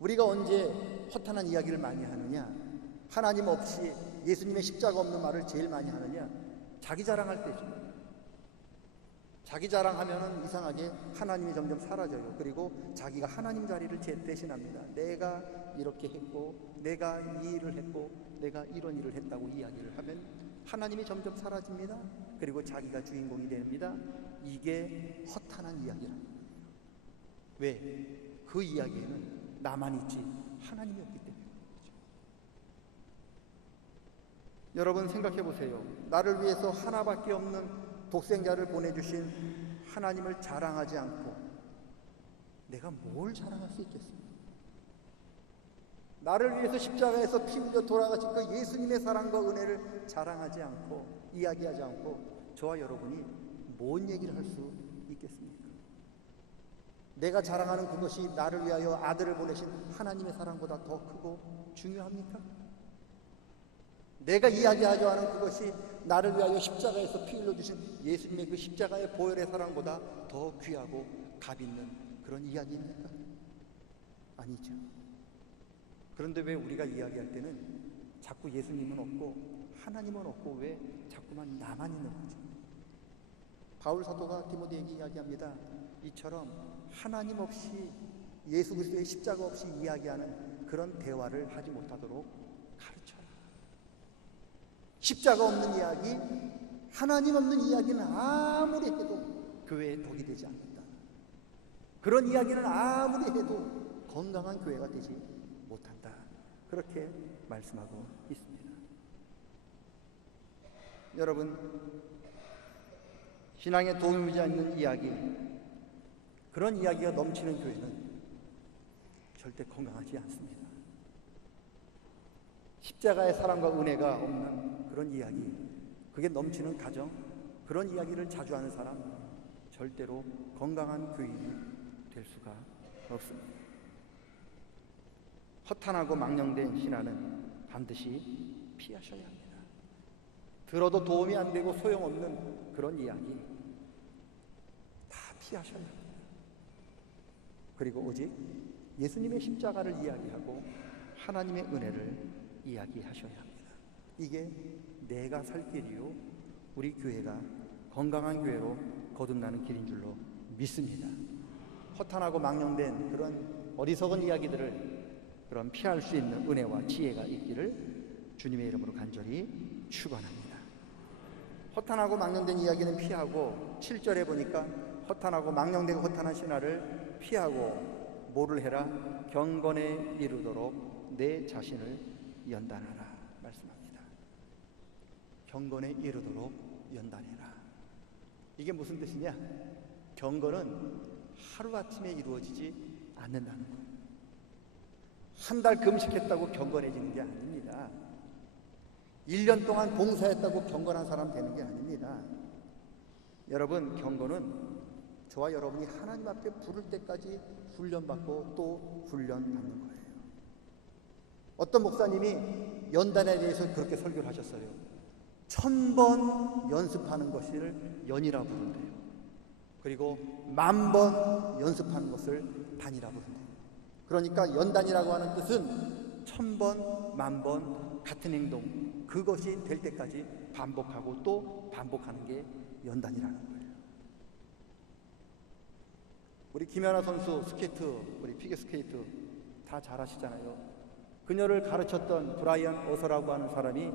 우리가 언제 허탄한 이야기를 많이 하느냐? 하나님 없이 예수님의 십자가 없는 말을 제일 많이 하느냐? 자기 자랑할 때죠. 자기 자랑하면은 이상하게 하나님이 점점 사라져요. 그리고 자기가 하나님 자리를 대신합니다. 내가 이렇게 했고, 내가 이 일을 했고, 내가 이런 일을 했다고 이야기를 하면 하나님이 점점 사라집니다. 그리고 자기가 주인공이 됩니다. 이게 허탄한 이야기랍니다. 왜? 그 이야기에는 나만 있지 하나님이 없기 때문에. 여러분 생각해 보세요. 나를 위해서 하나밖에 없는 독생자를 보내주신 하나님을 자랑하지 않고 내가 뭘 자랑할 수 있겠습니까? 나를 위해서 십자가에서 피 흘려 돌아가신 그 예수님의 사랑과 은혜를 자랑하지 않고 이야기하지 않고 저와 여러분이 뭔 얘기를 할 수 있겠습니까? 내가 자랑하는 그것이 나를 위하여 아들을 보내신 하나님의 사랑보다 더 크고 중요합니까? 내가 이야기하려 하는 그것이 나를 위하여 십자가에서 피 흘려주신 예수님의 그 십자가의 보혈의 사랑보다 더 귀하고 값 있는 그런 이야기입니까? 아니죠. 그런데 왜 우리가 이야기할 때는 자꾸 예수님은 없고 하나님은 없고 왜 자꾸만 나만 있는 거죠? 바울 사도가 디모데에게 이야기합니다. 이처럼 하나님 없이 예수 그리스도의 십자가 없이 이야기하는 그런 대화를 하지 못하도록 가르쳐라. 십자가 없는 이야기, 하나님 없는 이야기는 아무리 해도 교회의 덕이 되지 않는다. 그런 이야기는 아무리 해도 건강한 교회가 되지 못한다. 그렇게 말씀하고 있습니다. 여러분, 신앙에 도움이 되지 않는 이야기, 그런 이야기가 넘치는 교회는 절대 건강하지 않습니다. 십자가의 사랑과 은혜가 없는 그런 이야기, 그게 넘치는 가정, 그런 이야기를 자주 하는 사람 절대로 건강한 교인이 될 수가 없습니다. 허탄하고 망령된 신앙은 반드시 피하셔야 합니다. 들어도 도움이 안 되고 소용없는 그런 이야기 다 피하셔야 합니다. 그리고 오직 예수님의 십자가를 이야기하고 하나님의 은혜를 이야기하셔야 합니다. 이게 내가 살 길이요 우리 교회가 건강한 교회로 거듭나는 길인 줄로 믿습니다. 허탄하고 망령된 그런 어리석은 이야기들을 그런 피할 수 있는 은혜와 지혜가 있기를 주님의 이름으로 간절히 축원합니다. 허탄하고 망령된 이야기는 피하고 7절에 보니까 허탄하고 망령되고 허탄한 신화를 피하고 뭐를 해라? 경건에 이르도록 내 자신을 연단하라 말씀합니다. 경건에 이르도록 연단해라. 이게 무슨 뜻이냐? 경건은 하루아침에 이루어지지 않는다는 거예요. 한 달 금식했다고 경건해지는 게 아닙니다. 1년 동안 봉사했다고 경건한 사람 되는 게 아닙니다. 여러분, 경건은 저와 여러분이 하나님 앞에 부를 때까지 훈련받고 또 훈련받는 거예요. 어떤 목사님이 연단에 대해서 그렇게 설교를 하셨어요. 1000번 연습하는 것을 연이라 부른대요. 그리고 10,000번 연습하는 것을 단이라 부른대요. 그러니까 연단이라고 하는 뜻은 1000번, 10,000번 같은 행동, 그것이 될 때까지 반복하고 또 반복하는 게 연단이라는 거예요. 우리 김연아 선수 스케이트, 우리 피겨스케이트 다 잘 아시잖아요. 그녀를 가르쳤던 브라이언 어서라고 하는 사람이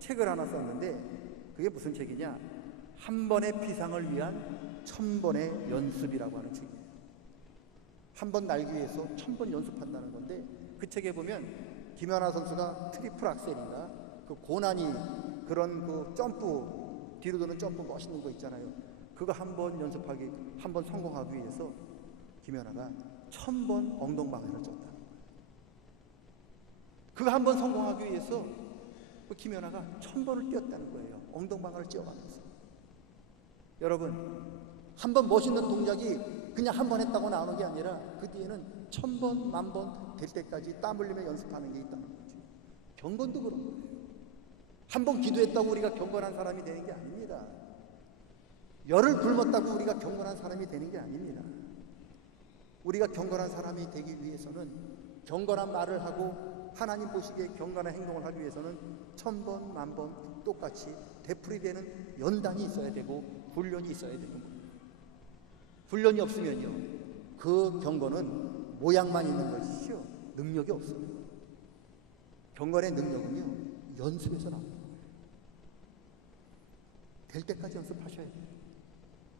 책을 하나 썼는데 그게 무슨 책이냐? 한 번의 피상을 위한 1000번의 연습이라고 하는 책이에요. 한 번 날기 위해서 1000번 연습한다는 건데, 그 책에 보면 김연아 선수가 트리플 악셀인가 그 고난이 그런 그 점프, 뒤로 도는 점프 멋있는 거 있잖아요. 그거 한 번 연습하기, 한 번 성공하기 위해서 김연아가 1000번 엉덩방아를 쪘다는 거예요. 그거 한 번 성공하기 위해서 그 김연아가 1000번을 뛰었다는 거예요. 엉덩방아를 찧어가면서. 여러분, 한 번 멋있는 동작이 그냥 한 번 했다고 나오는 게 아니라 그 뒤에는 1000번, 10,000번 될 때까지 땀 흘리며 연습하는 게 있다는 거죠. 경건도 그런 거예요. 한 번 기도했다고 우리가 경건한 사람이 되는 게 아닙니다. 열을 굶었다고 우리가 경건한 사람이 되는 게 아닙니다. 우리가 경건한 사람이 되기 위해서는 경건한 말을 하고 하나님 보시기에 경건한 행동을 하기 위해서는 1000번, 1000번 똑같이 되풀이되는 연단이 있어야 되고 훈련이 있어야 되는 거예요. 훈련이 없으면요, 그 경건은 모양만 있는 것이죠. 능력이 없어요. 경건의 능력은요, 연습에서 나옵니다. 될 때까지 연습하셔야 돼요.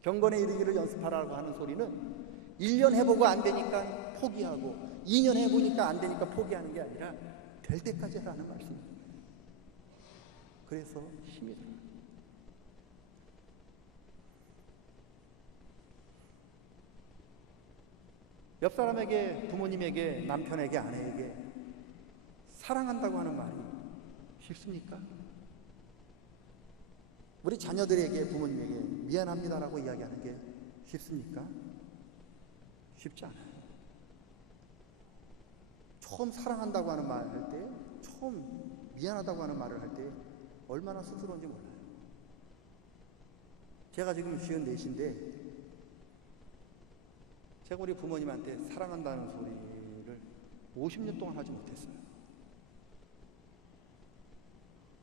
경건에 이르기를 연습하라고 하는 소리는 1년 해보고 안 되니까 포기하고 2년 해보니까 안 되니까 포기하는 게 아니라 될 때까지 하라는 말씀입니다. 그래서 힘이 들어요. 옆 사람에게, 부모님에게, 남편에게, 아내에게 사랑한다고 하는 말이 쉽습니까? 우리 자녀들에게, 부모님에게 미안합니다라고 이야기하는 게 쉽습니까? 쉽지 않아요. 처음 사랑한다고 하는 말을 할 때, 처음 미안하다고 하는 말을 할 때 얼마나 쑥스러운지 몰라요. 제가 지금 54인데 제가 우리 부모님한테 사랑한다는 소리를 50년 동안 하지 못했어요.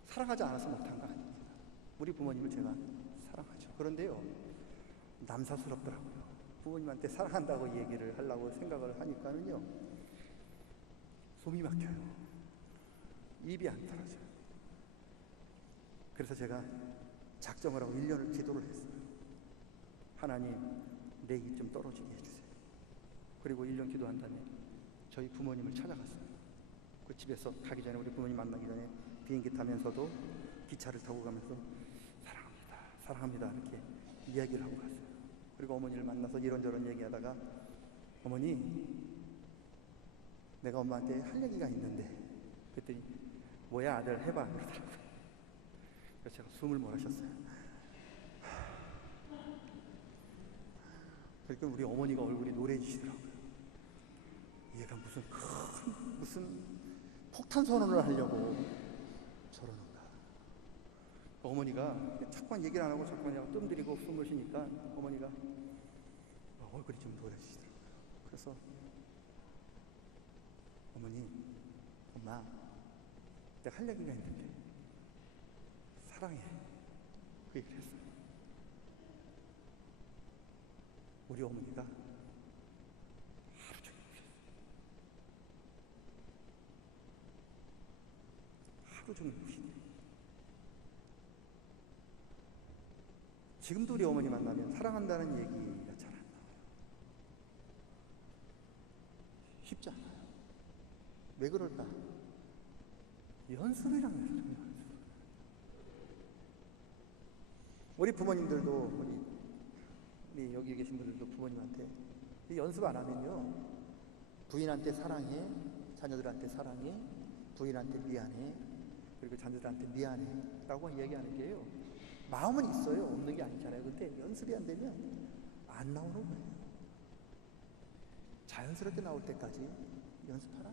사랑하지 않아서 못한 거 아닙니다. 우리 부모님을 제가 사랑하죠. 그런데요, 남사스럽더라고요. 부모님한테 사랑한다고 얘기를 하려고 생각을 하니까는요, 숨이 막혀요. 입이 안 떨어져요. 그래서 제가 작정을 하고 1년을 기도를 했어요. 하나님, 내 입 좀 떨어지게 해주세요. 그리고 1년 기도한 다음에 저희 부모님을 찾아갔어요. 그 집에서 가기 전에, 우리 부모님 만나기 전에 비행기 타면서도 기차를 타고 가면서 사랑합니다, 사랑합니다 이렇게 이야기를 하고 갔어요. 그리고 어머니를 만나서 이런저런 얘기하다가, 어머니, 내가 엄마한테 할 얘기가 있는데, 그랬더니 뭐야 아들, 해봐 그러더라고요. 그래서 제가 숨을 몰아쉬었어요. 그러니까 우리 어머니가 얼굴이 노래지시더라고요. 얘가 무슨 폭탄 선언을 하려고 저러는가. 어머니가 자꾸만 얘기를 안 하고 자꾸만 뜸 들이고 숨을 쉬니까 어머니가 얼굴이 좀 노래지시더라고요. 그래서 어머니, 엄마, 내가 할 얘기가 있는데 사랑해, 그 얘기를 했어요. 우리 어머니가 하루 종일 우셨어요. 하루 종일 우시네요. 지금도 우리 어머니 만나면 사랑한다는 얘기가 잘 안 나와요. 쉽지 않아요. 왜 그럴까? 연습이란 말이에요. 우리 부모님들도, 우리 여기 계신 분들도 부모님한테 연습 안 하면요, 부인한테 사랑해, 자녀들한테 사랑해, 부인한테 미안해, 그리고 자녀들한테 미안해 라고 얘기하는 게요, 마음은 있어요. 없는 게 아니잖아요. 근데 연습이 안 되면 안 나오는 거예요. 자연스럽게 나올 때까지 연습하라.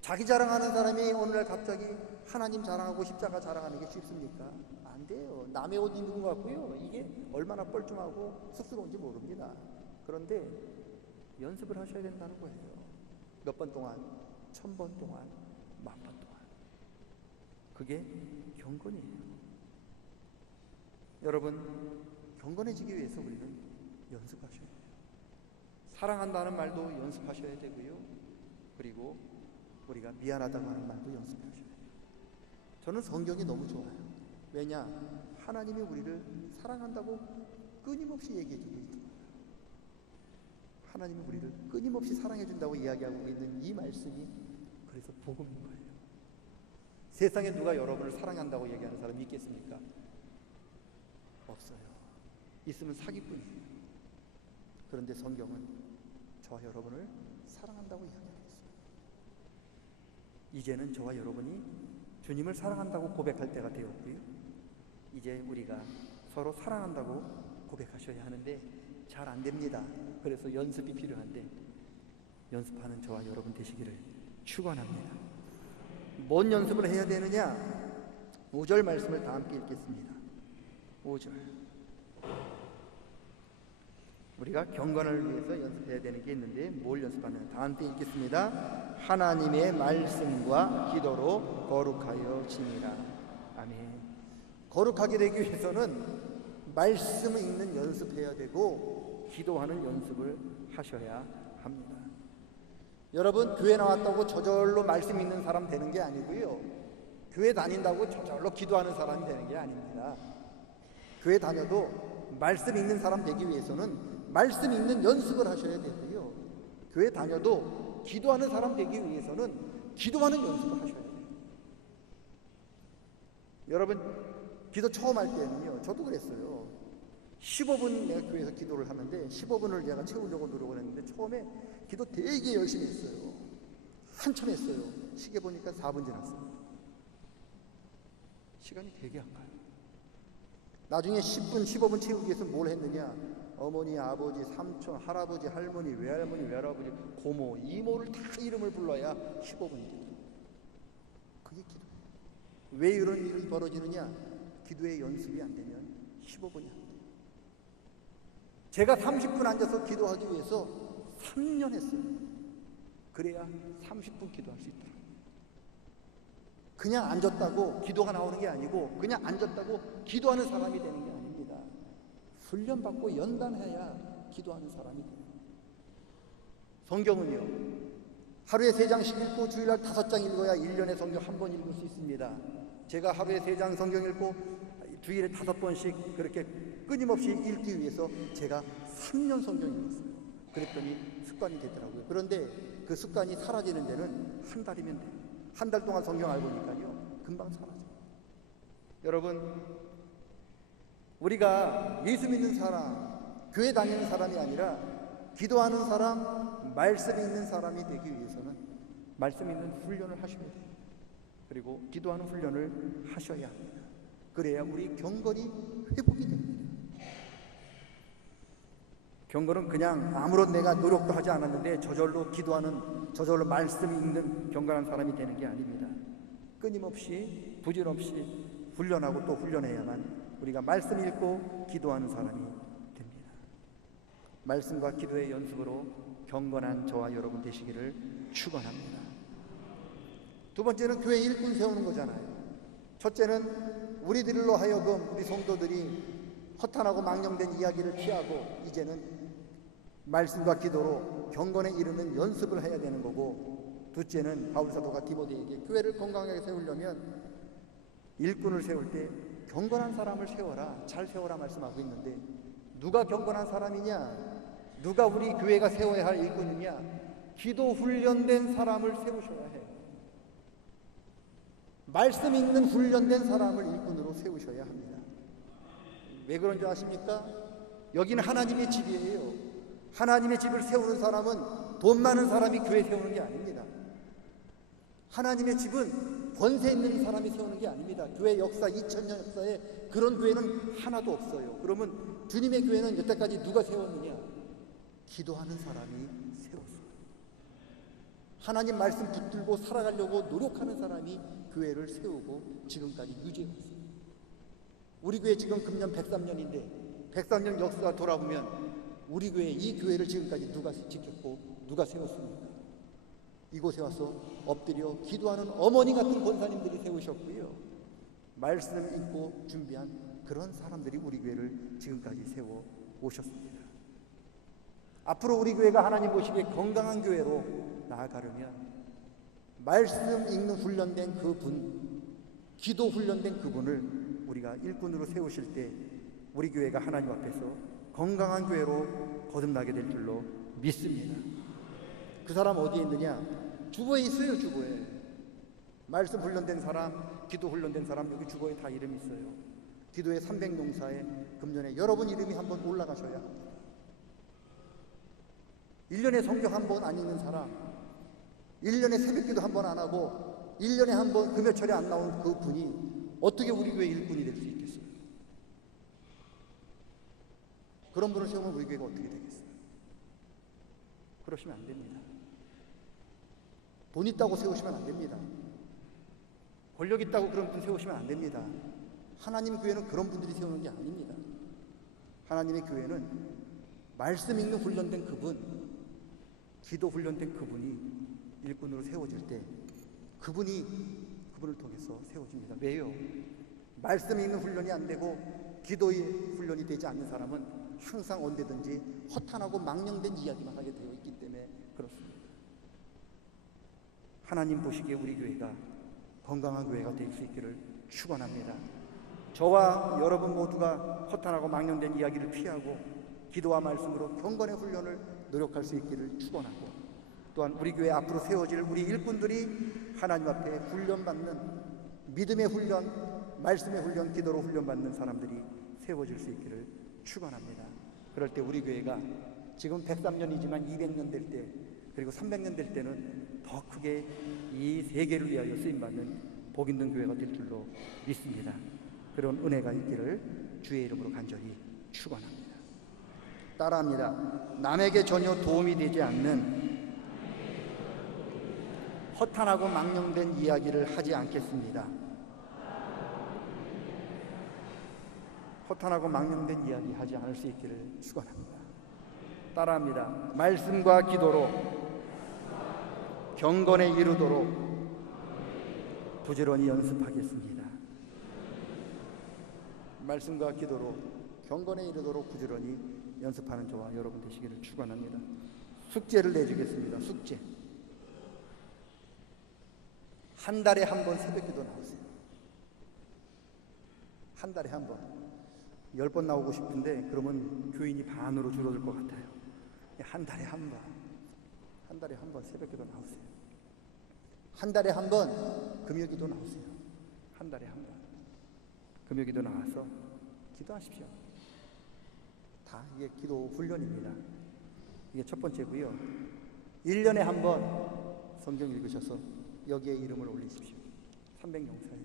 자기 자랑하는 사람이 오늘날 갑자기 하나님 자랑하고 십자가 자랑하는 게 쉽습니까? 안 돼요. 남의 옷 입은 것 같고요, 이게 얼마나 뻘쭘하고 쑥스러운지 모릅니다. 그런데 연습을 하셔야 된다는 거예요. 몇 번 동안, 1000번 동안, 10,000번 동안. 그게 경건이에요. 여러분, 경건해지기 위해서 우리는 연습하셔야 돼요. 사랑한다는 말도 연습하셔야 되고요, 그리고 우리가 미안하다고 하는 말도 연습하셔야 돼요. 저는 성경이 너무 좋아요. 왜냐? 하나님이 우리를 사랑한다고 끊임없이 얘기해주고 있습니다. 하나님이 우리를 끊임없이 사랑해준다고 이야기하고 있는 이 말씀이 그래서 복음인 거예요. 세상에 누가 여러분을 사랑한다고 얘기하는 사람이 있겠습니까? 없어요. 있으면 사기꾼이에요. 그런데 성경은 저와 여러분을 사랑한다고 이야기하고 있습니다. 이제는 저와 여러분이 주님을 사랑한다고 고백할 때가 되었고요, 이제 우리가 서로 사랑한다고 고백하셔야 하는데 잘 안 됩니다. 그래서 연습이 필요한데 연습하는 저와 여러분 되시기를 축원합니다. 뭔 연습을 해야 되느냐? 5절 말씀을 다 함께 읽겠습니다. 5절. 우리가 경건을 위해서 연습해야 되는 게 있는데 뭘 연습하면 다 함께 읽겠습니다. 하나님의 말씀과 기도로 거룩하여 지니라. 아멘. 거룩하게 되기 위해서는 말씀을 읽는 연습해야 되고 기도하는 연습을 하셔야 합니다. 여러분, 교회 나왔다고 저절로 말씀 읽는 사람 되는 게 아니고요, 교회 다닌다고 저절로 기도하는 사람이 되는 게 아닙니다. 교회 다녀도 말씀 읽는 사람 되기 위해서는 말씀 읽는 연습을 하셔야 되고요, 교회 다녀도 기도하는 사람 되기 위해서는 기도하는 연습을 하셔야 돼요. 여러분, 기도 처음 할 때는요, 저도 그랬어요. 15분 내가 교회에서 기도를 하는데 15분을 내가 채우려고 노력을 했는데 처음에 기도 되게 열심히 했어요. 한참 했어요. 시계 보니까 4분 지났어요. 시간이 되게 안 가요. 나중에 10분, 15분 채우기 위해서 뭘 했느냐? 어머니, 아버지, 삼촌, 할아버지, 할머니, 외할머니, 외할아버지, 고모, 이모를 다 이름을 불러야 15분이 돼요. 그게 기도예요. 왜 이런 일이 벌어지느냐? 기도의 연습이 안 되면 15분이 안 돼요. 제가 30분 앉아서 기도하기 위해서 3년 했어요. 그래야 30분 기도할 수 있더라고요. 그냥 앉았다고 기도가 나오는 게 아니고 그냥 앉았다고 기도하는 사람이 되는 게 아닙니다. 훈련받고 연단해야 기도하는 사람이 돼요. 성경은요, 하루에 3장씩 읽고 주일날 5장 읽어야 1년에 성경 한 번 읽을 수 있습니다. 제가 하루에 3장 성경 읽고 주일에 5번씩 그렇게 끊임없이 읽기 위해서 제가 3년 성경 읽었어요. 그랬더니 습관이 되더라고요. 그런데 그 습관이 사라지는 데는 한 달이면 돼요. 한 달 동안 성경 알고니까요, 금방 사라져요. 여러분, 우리가 예수 믿는 사람, 교회 다니는 사람이 아니라 기도하는 사람, 말씀 읽는 사람이 되기 위해서는 말씀 읽는 훈련을 하셔야 돼요. 그리고 기도하는 훈련을 하셔야 합니다. 그래야 우리 경건이 회복이 됩니다. 경건은 그냥 아무런 내가 노력도 하지 않았는데 저절로 기도하는, 저절로 말씀 읽는 경건한 사람이 되는 게 아닙니다. 끊임없이 부질없이 훈련하고 또 훈련해야만 우리가 말씀 읽고 기도하는 사람이 됩니다. 말씀과 기도의 연습으로 경건한 저와 여러분 되시기를 축원합니다. 두 번째는 교회 일꾼 세우는 거잖아요. 첫째는 우리들로 하여금 우리 성도들이 허탄하고 망령된 이야기를 피하고 이제는 말씀과 기도로 경건에 이르는 연습을 해야 되는 거고, 둘째는 바울사도가 디모데에게 교회를 건강하게 세우려면 일꾼을 세울 때 경건한 사람을 세워라, 잘 세워라 말씀하고 있는데, 누가 경건한 사람이냐? 누가 우리 교회가 세워야 할 일꾼이냐? 기도 훈련된 사람을 세우셔야 해요. 말씀 읽는 훈련된 사람을 일꾼으로 세우셔야 합니다. 왜 그런 줄 아십니까? 여기는 하나님의 집이에요. 하나님의 집을 세우는 사람은 돈 많은 사람이 교회 세우는 게 아닙니다. 하나님의 집은 권세 있는 사람이 세우는 게 아닙니다. 교회 역사 2000년 역사에 그런 교회는 하나도 없어요. 그러면 주님의 교회는 여태까지 누가 세웠느냐? 기도하는 사람이 세웠어요. 하나님 말씀 붙들고 살아가려고 노력하는 사람이 교회를 세우고 지금까지 유지해왔어요. 우리 교회 지금 금년 103년인데 103년 역사가 돌아보면 우리 교회, 이 교회를 지금까지 누가 지켰고 누가 세웠습니까? 이곳에 와서 엎드려 기도하는 어머니 같은 권사님들이 세우셨고요, 말씀 읽고 준비한 그런 사람들이 우리 교회를 지금까지 세워 오셨습니다. 앞으로 우리 교회가 하나님 보시기에 건강한 교회로 나아가려면 말씀 읽는 훈련된 그분, 기도 훈련된 그분을 우리가 일꾼으로 세우실 때 우리 교회가 하나님 앞에서 건강한 교회로 거듭나게 될 줄로 믿습니다. 그 사람 어디에 있느냐? 주보에 있어요. 주보에. 말씀 훈련된 사람, 기도 훈련된 사람, 여기 주보에 다 이름이 있어요. 기도의 300용사에 금년에 여러분 이름이 한번 올라가셔야 합니다. 1년에 성경 한 번 안 읽는 사람, 1년에 새벽기도 한 번 안 하고 1년에 한 번 금요철에 안 나온 그 분이 어떻게 우리 교회 일꾼이 될 수 있겠어요? 그런 분을 세우면 우리 교회가 어떻게 되겠어요? 그러시면 안 됩니다. 돈 있다고 세우시면 안 됩니다. 권력 있다고 그런 분 세우시면 안 됩니다. 하나님 교회는 그런 분들이 세우는 게 아닙니다. 하나님의 교회는 말씀 읽는 훈련된 그분, 기도 훈련된 그분이 일꾼으로 세워질 때 그분을 통해서 세워집니다. 왜요? 말씀 읽는 훈련이 안 되고 기도의 훈련이 되지 않는 사람은 항상 언제든지 허탄하고 망령된 이야기만 하게 되어 있기 때문에 그렇습니다. 하나님 보시기에 우리 교회가 건강한 교회가 될 수 있기를 축원합니다. 저와 여러분 모두가 허탄하고 망령된 이야기를 피하고 기도와 말씀으로 경건의 훈련을 노력할 수 있기를 축원하고, 또한 우리 교회 앞으로 세워질 우리 일꾼들이 하나님 앞에 훈련받는 믿음의 훈련, 말씀의 훈련, 기도로 훈련받는 사람들이 세워질 수 있기를 축원합니다. 그럴 때 우리 교회가 지금 103년이지만 200년 될 때, 그리고 300년 될 때는 더 크게 이 세계를 위하여 쓰임받는 복 있는 교회가 될 줄로 믿습니다. 그런 은혜가 있기를 주의 이름으로 간절히 축원합니다. 따라합니다. 남에게 전혀 도움이 되지 않는 허탄하고 망령된 이야기를 하지 않겠습니다. 허탄하고 망령된 이야기 하지 않을 수 있기를 축원합니다. 따라합니다. 말씀과 기도로 경건에 이르도록 부지런히 연습하겠습니다. 말씀과 기도로 경건에 이르도록 부지런히 연습하는 저와 여러분 되시기를 축원합니다. 숙제를 내주겠습니다. 숙제. 한 달에 한 번 새벽기도 나오세요. 한 달에 한 번. 10번 나오고 싶은데 그러면 교인이 반으로 줄어들 것 같아요. 한 달에 한 번. 한 달에 한 번 새벽기도 나오세요. 한 달에 한 번 금요기도 나오세요. 한 달에 한 번 금요기도 나와서 기도하십시오. 다 이게 기도 훈련입니다. 이게 첫 번째고요. 1년에 한 번 성경 읽으셔서 여기에 이름을 올리십시오. 300용사에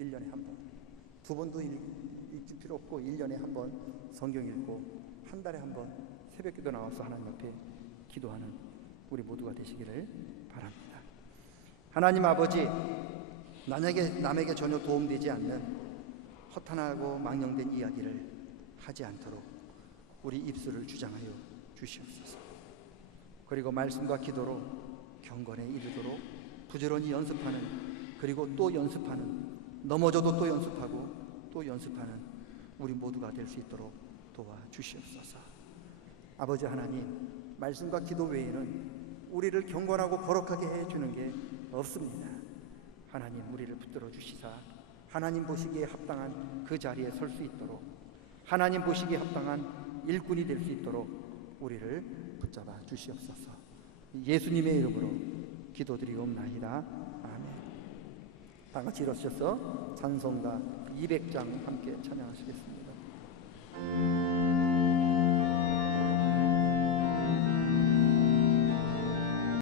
1년에 한 번. 두 번도 읽을 필요 없고 1년에 한 번 성경 읽고 한 달에 한 번 새벽기도 나와서 하나님 앞에 기도하는 우리 모두가 되시기를 바랍니다. 하나님 아버지, 남에게 전혀 도움되지 않는 허탄하고 망령된 이야기를 하지 않도록 우리 입술을 주장하여 주시옵소서. 그리고 말씀과 기도로 경건에 이르도록 부지런히 연습하는, 그리고 또 연습하는, 넘어져도 또 연습하고 또 연습하는 우리 모두가 될 수 있도록 도와주시옵소서. 아버지 하나님, 말씀과 기도 외에는 우리를 경건하고 거룩하게 해주는 게 없습니다. 하나님, 우리를 붙들어 주시사 하나님 보시기에 합당한 그 자리에 설 수 있도록, 하나님 보시기에 합당한 일꾼이 될 수 있도록 우리를 붙잡아 주시옵소서. 예수님의 이름으로 기도드리옵나이다. 아멘. 다 같이 일어서셔서 찬송가 200장 함께 찬양하시겠습니다.